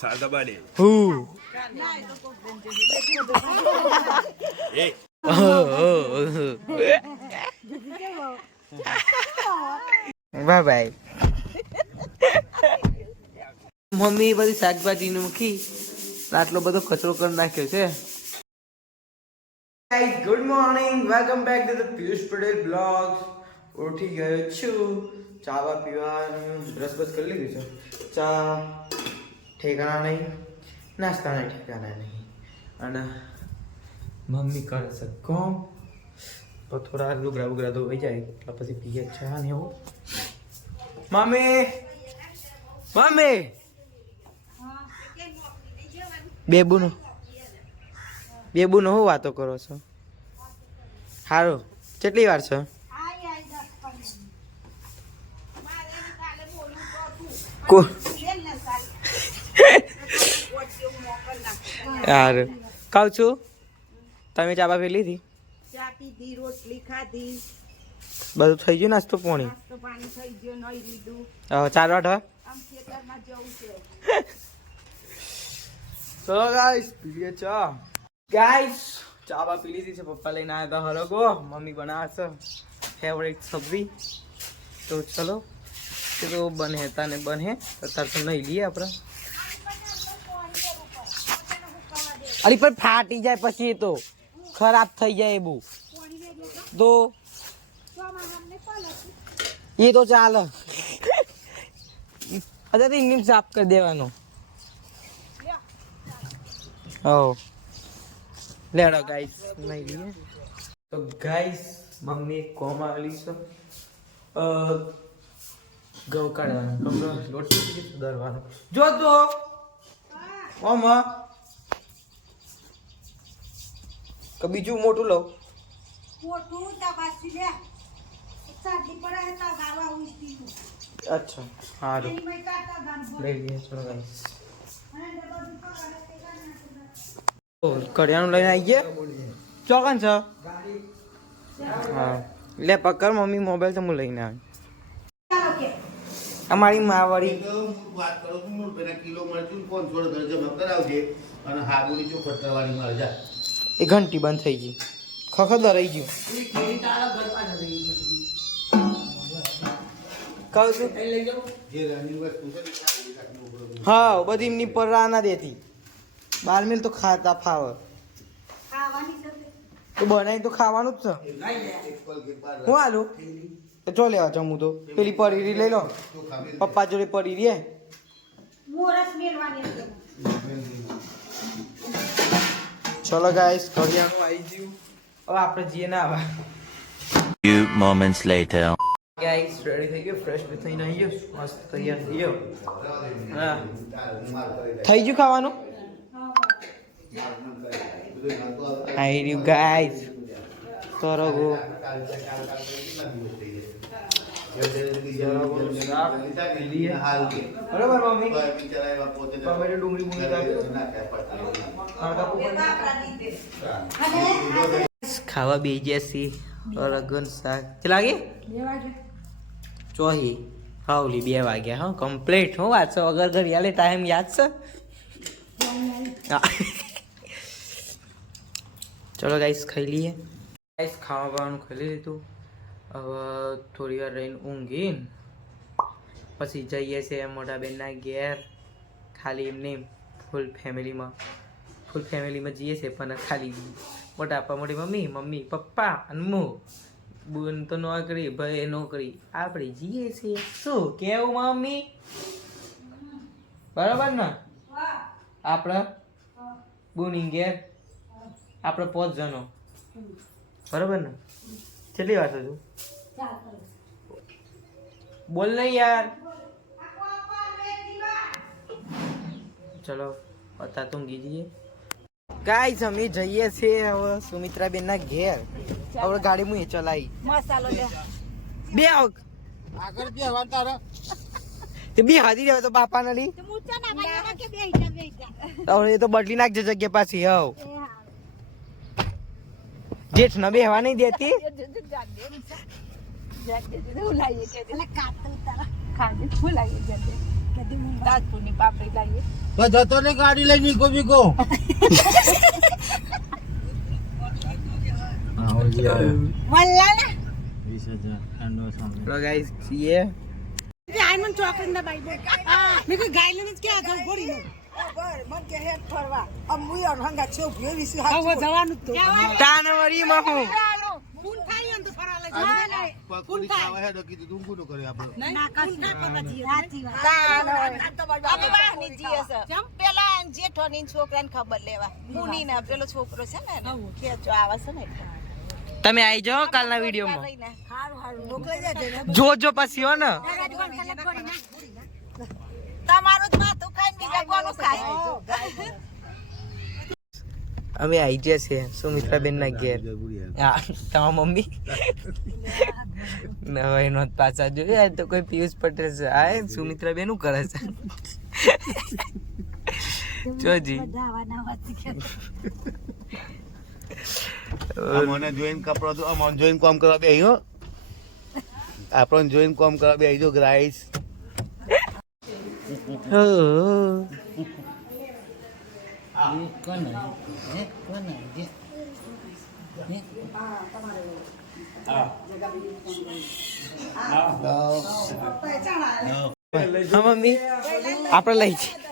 સાદા બાડે વાહ ભાઈ મમ્મી બધી શાકભાજી મૂકી આટલો બધો કચરો કરી નાખ્યો છે. Good morning, welcome back to the Piyush Patel blogs. ઉઠી ગયો છું, ચા પીવાનું બ્રશ બસ કરી લીધું છે. ચા ઠેકાણા નહીં, નાસ્તાના ઠેકાણા નહીં, અને મમ્મી કરે છે કોમ. તો થોડા લુગડા બુગડા ધોવાઈ જાય એટલે પછી પીએ ચા ને એવું. મમ્મી મમ્મી બેબુનો શું વાતો કરો છો? સારું, કેટલી વાર છે? સારું કહું છું, તમે ચા પી લીધી? રોટલી ખાધી, બધું થઈ ગયું, નાસ્તો પાણી થઈ ગયો, નહીં લીધું. 4 વાગે આમ ખેતરમાં જવું છે. ચલો ગાઈસ પીએ ચા. ગાઈસ ચા પી લીધી છે, પપ્પા લઈને આવ્યા હતા હરગો. મમ્મી બનાવે છે ફેવરેટ સબ્જી. તો ચલો તો બને તાને બને અત્યારે તો નહીં લઈએ આપણે. અલી પણ ફાટી જાય પછી એ તો ખરાબ થઈ જાય એવું તો એ તો ચાલે. અત્યારે તો ઇંગ્લિશ સાફ કરી દેવાનો. ઓ લેડો ગાઈસ નહીં લઈએ. તો ગાઈસ મમ્મી કોમ આવેલી છે, ઘઉં કાઢવાનો લોટ સુધારવાનો. જો તો ઓમ કે બીજું મોટું લઉં? અચ્છા સારું લઈ લઈએ. ચલો ગાઈસ કડિયાનું લઈને આવી ગયા. ચોકન છે? હા લે પકડ મમ્મી મોબાઈલ તો હું લઈને આવી. અમારી માવડી વાત કરો છું, કિલો મરચું 500 દર્જન કરાવજે અને હાબુની ચોખટ કરવાની મારે જા. એ ઘંટી બંધ થઈ ગઈ, ખખત રહી ગયું. કહું છું હા બધી એમની પર ના દેતી. 12 મિલ તો ખાતા ફાવે તો બનાવી તો ખાવાનું જ છે. હું હાલું તો ચો લેવા જમું તો પેલી પડીરી લઈ લો, પપ્પા જોડે પડી રે. ચલો ગાઈસ કરિયાણું આવી ગયું, હવે આપણે જઈએ ના આવા. Few moments later. Guys ready થઈ ગયો, ફ્રેશ થઈને આવી ગયો, મસ્ત તૈયાર થઈ ગયો. હા થઈ ગયું ખાવાનું. આવી રહ્યું ગાઈસ સરગો બરોબર મમ્મી. ટમેટો ડુંગળી ખાવા બે જશે. અલગન શાક લાગે ચોહી હાવલી 2 વાગ્યા. હા કમ્પ્લીટ. હું વાત છે વગર ઘર યાલે ટાઈમ યાદ છે. ચલો ગાઈસ ખાઈ લઈએ. ગાઈસ ખાવા પીવાનું ખાઈ લીધું. હવે થોડી વાર રહીને ઊંઘીને પછી જઈએ છીએ મોટા બેનના ઘેર. ખાલી એમને ફૂલ ફેમિલીમાં જઈએ છીએ, પણ ખાલી મોટા પપ્પા મોટી મમ્મી પપ્પા અને હું. બુન તો નોકરી, ભાઈ નોકરી, આપણે જઈએ છીએ. શું કેવું મમ્મી? બરાબર ને? આપણે બુની ઘેર આપણે 5 જણો. બરાબર ને? કેટલી વાર થયું? બોલ નહીં યાર. ચલો અત્યારે તો ઊંઘી જઈએ. ગાઈસ અમે જઈએ છીએ હવે સુમિત્રાબેન ના ઘેર. હવે ગાડી હું ચલાવી મસાલો લે બે આગળ બે હવા તારા તે બી હાજી રહ્યો તો બાપા નડી તો મૂચા ના ભાઈ કે બેહીજા હવે એ તો બદલી નાખજે જગ્યા પાછી. હવ જેઠ ન બેહવા નહીં દેતી. ખાજે શું લાગે જતે તાજપુરની પાપડી લાગે તો જતો ને ગાડી લઈને નીકો બીકો વલ્લા ને 20,000 तो गाइस ये આઈમન ચોકલેટ ના બાઈ મે કે ગાયલે ને કે આ ગોળી નો મન કે હેડ ફરવા અમુય હંગા છો ભેવી સી હા જવાનું તો તાનવરી માં ફૂલ ખાઈ તો ફરા લે જા પકોડી ખાવા હે ડકી તું ગુનો કરે આપણે ના ફૂલ ના કરવા જી સાચી વાત અમે વાહની જીએ છે પેલા જેઠોની છોકરાને ખબર લેવા મુની ના પેલો છોકરો છે ને ખેંચો આવે છે ને તમે આવી જાઓ કાલના વિડિયોમાં હારું હારું મોકલી દેજો જોજો પછી હો ને તમારું જ માથું ખાઈને બીજા કોનું ખાય અમે આવી ગયા છે સુમિત્રા બેન ના ઘેર હા તમારા મમ્મી ના એનો પાછા જોયા તો કોઈ પિયુષ પટેલ છે આ સુમિત્રા બેન શું કરે છે જોજી મને જોઈન કપડો તો અમન જોઈન કામ કરવા બે હો આપણને જોઈન કામ કરવા બે જો ગ્રાઈસ હા મમ્મી આપણે લઈ જઈએ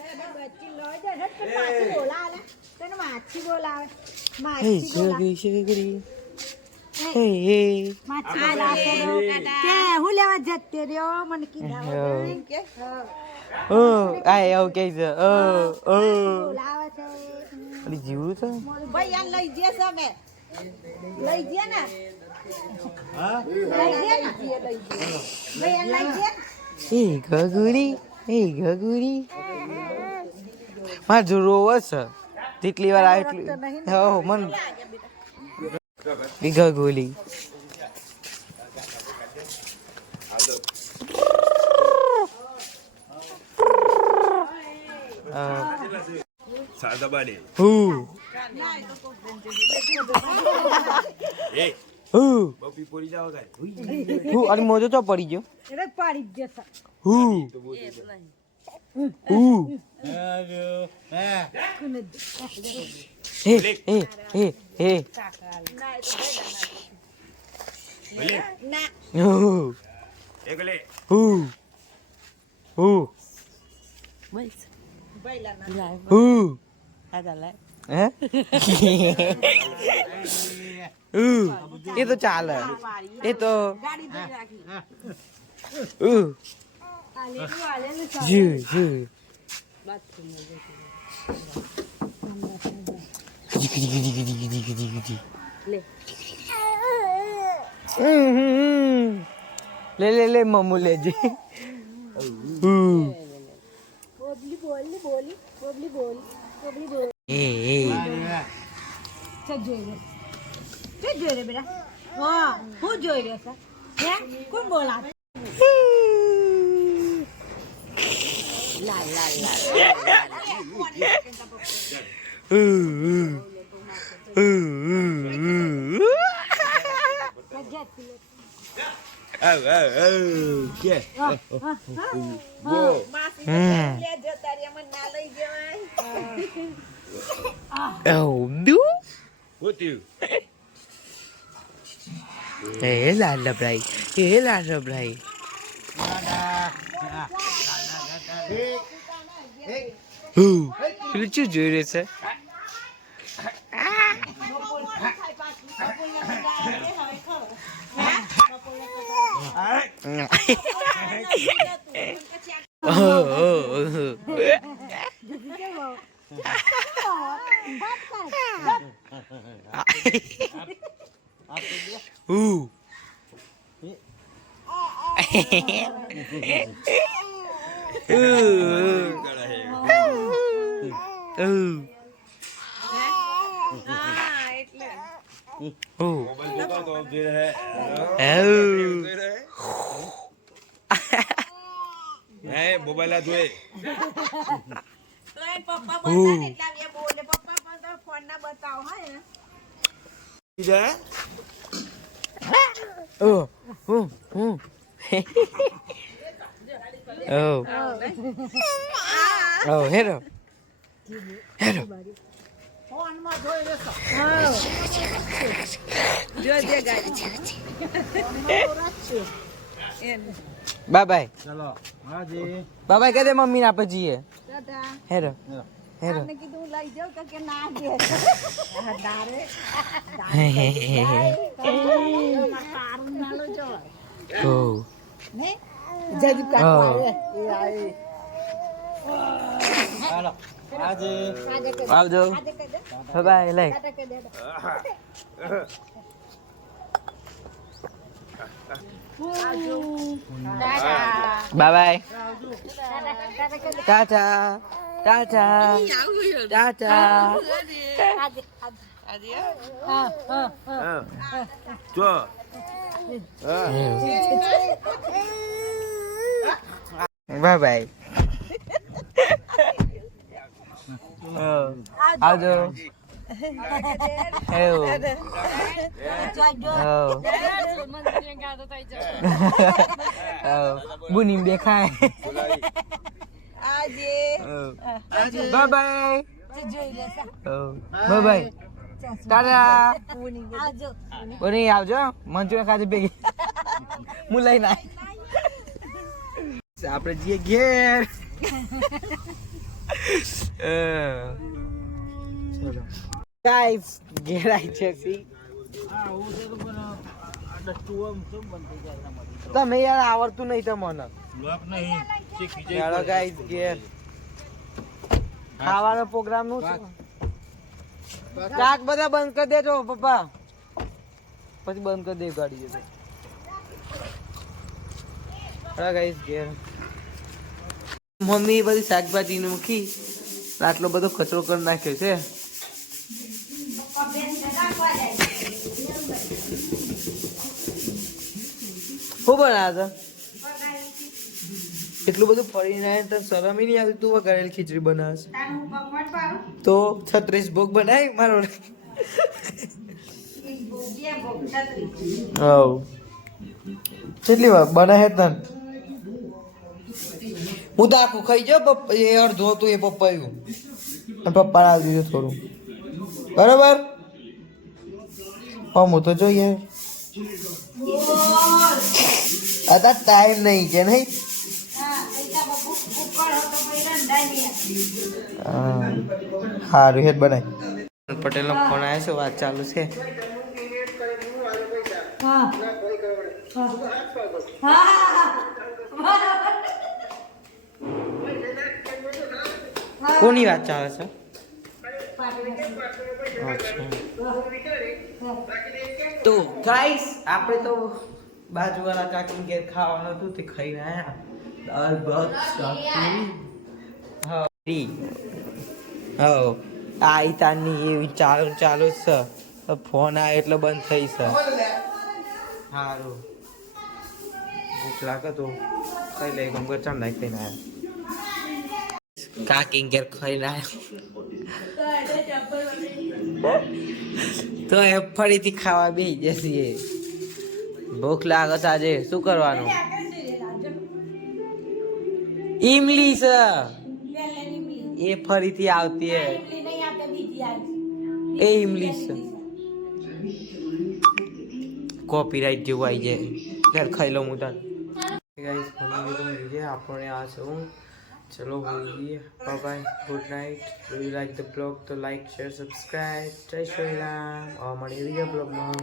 માછી બોલાવે હે જગરી જગરી હે હે કે હું લેવા જતે રહ્યો મને કીધા કે ઓ આ એવું કે છે ઓ ઓ બોલાવે છે અલી જીવું છે ભાઈ આ લઈ જે છે અમે લઈ જે ને હા લઈ જે ને ભાઈ લઈ જે હે ગગુરી માર જો રોવે છે તેટલી વાર આવે એટલી હો મન બી ગગુલી સાદા બાને હું બપી પોરી જાવ ગાય હું અરે મોજો તો પડી ગયો એટલે પાડી જ જશે હું હે હે હે હે ભલે હું એકલે હું હે એ તો ચાલે એ તો જુ જુ લે લે લે મમ્મુ લેજે જોઈ રે બેટા હા હું જોઈ રહ્યો છે હે કોણ બોલાવે કે લે જતા રે મને ના લઈ જવાય Oh, do? હોત્યું Eh, Lala Bray. Eh, Lala Bray. Peલું શું જોઈ રહ્યો છે મોબાઈલ જોઈએ તો એ પપ્પા બોલતા ને એટલે એ બોલે પપ્પા પણ ફોન ના બતાવો હા હેરો હેરો જોજે ગાડી બાય બાય ચલો હાજી બાય કહે દે મમ્મી ને આપણે જઈએ હેરો હેરો મેં કીધું લઈ જાઉં તો કે ના દે ચાલો હાજી આવજો બાય લઈ બાય ટાટા ટાટા ટાટા જો બાય બાય આવજો બુની દેખાય આજે બાય બાય બાય બાય ટાટા બુની આવજો મંચુરિયન ખાજે ભેગી હું લઈને આપણે જઈએ ઘેર ચલો ગાઈસ ઘેર આવી છે તમે યાર આવડતું નહીં તમને ચાલો ગાઈસ ઘેર ખાવાનો પ્રોગ્રામ નું છે શાક બધા બંધ કરી દેજો પપ્પા પછી બંધ કરી દે ગાડી જતો ગાઈસ ઘેર મમ્મી બધી શાકભાજી મૂકી આટલો બધો કચરો કરી નાખ્યો છે શું બનાવે એટલું બધું ફરીને આવે તો શરમ નહીં આવતી તું વઘારેલી ખીચડી બનાવે તો 36 ભોગ બનાવી મારો કેટલી વાર બનાવે તને હું તો આખું ખાઈ જાઉં પપ્પા એ અડધું હતું એ પપ્પાયું પપ્પા આવી દીધું થોડું બરાબર હું તો જોઈએ आता टाइम नहीं के नहीं हारू हेड बनाई पटेल નો ફોન આવ્યો છે વાત ચાલુ છે કોની વાત ચાલે છે તો ગાઈસ આપણે તો બાજુવાળા કાકી ઘેર ખાવાનું હતું તે ખાઈને આયા દાળ ભાત શાકરી હા આ તારની એવી ચાલુ ચાલુ છે ફોન આવે એટલે બંધ થઈ છે સારું ભૂખ લાગે તો ખાઈ લઈ ગમ ચાલ નાખીને આવ્યા કાકી ઘેર ખાઈને આવ્યા તો એ ફરીથી ખાવા બેસી જશે ભૂખ લાગે છે આજે શું કરવાનું ઇમલી છે એ ફરીથી આવતી એ ઇમલી છે કોપીરાઇટ જેવું આવી જાય ઘર ખાઈ લઉં હું તાર ગાઈસ આપણે આ છે હું ચલો બોલીએ bye good night do you like the blog તો લાઈક શેર સબસ્ક્રાઇબ જય શ્રી રામ મળીએ બીજા બ્લોગમાં